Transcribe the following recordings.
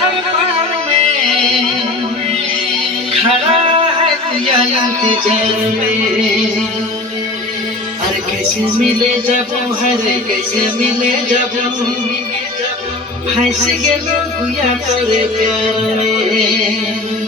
हर पार में खड़ा है दिया इंतजार में। हर कैसे मिले जब हर कैसे मिले जब फंस गेलो गुया तोरे प्यार में।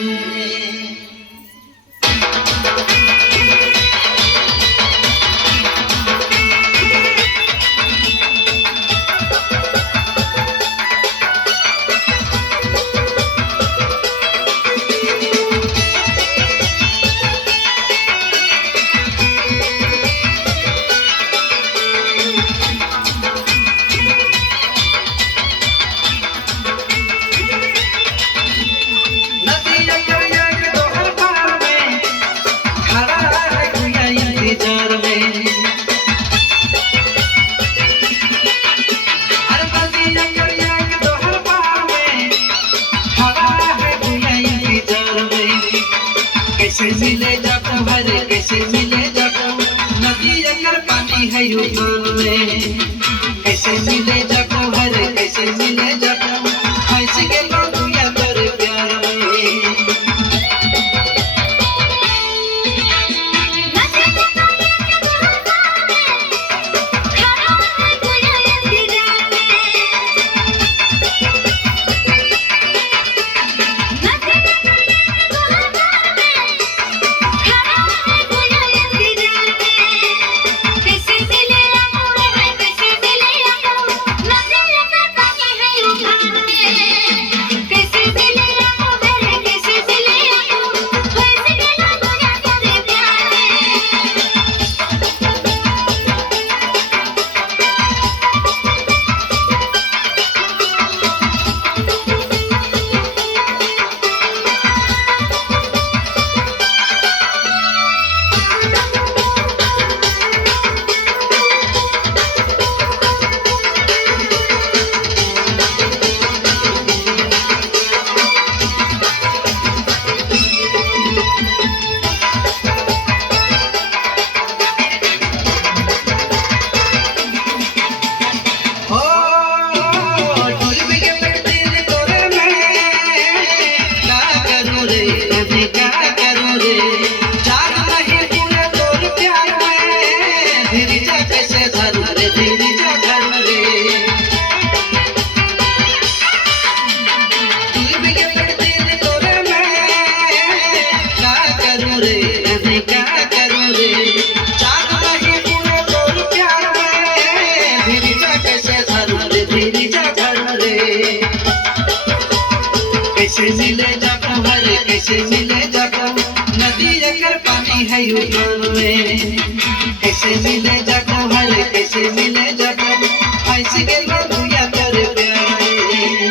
कैसे मिले जाको हर कैसे मिले जाको नदी अगर पानी है उफान में। कैसे मिले जाको हर कैसे मिले जाको फंस गेलो गुया तोरे प्यार में। कैसे मिले जाको हर कैसे मिले जाको नदी अगर पानी है उफान में। कैसे मिले जाको हर कैसे मिले जाको फंस गेलो गुया तोरे प्यार में।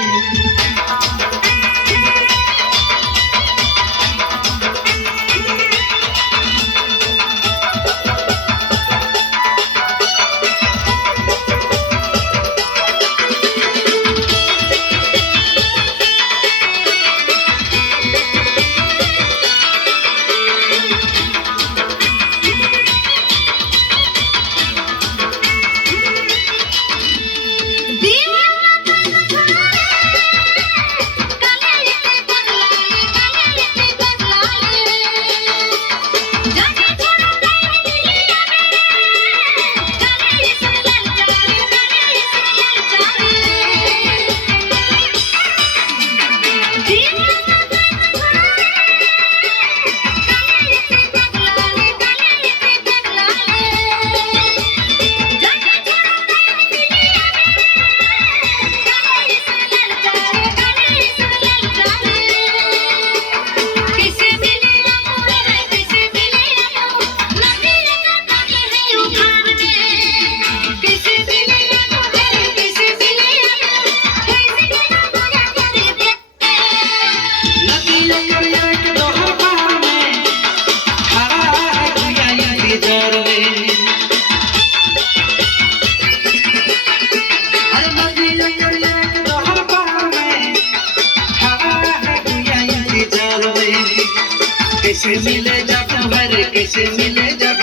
कैसे मिले जब हर कैसे मिले जब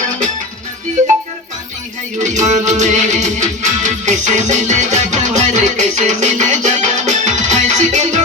पानी है उफान में। कैसे मिले जब हर कैसे मिले जब फंस गेलो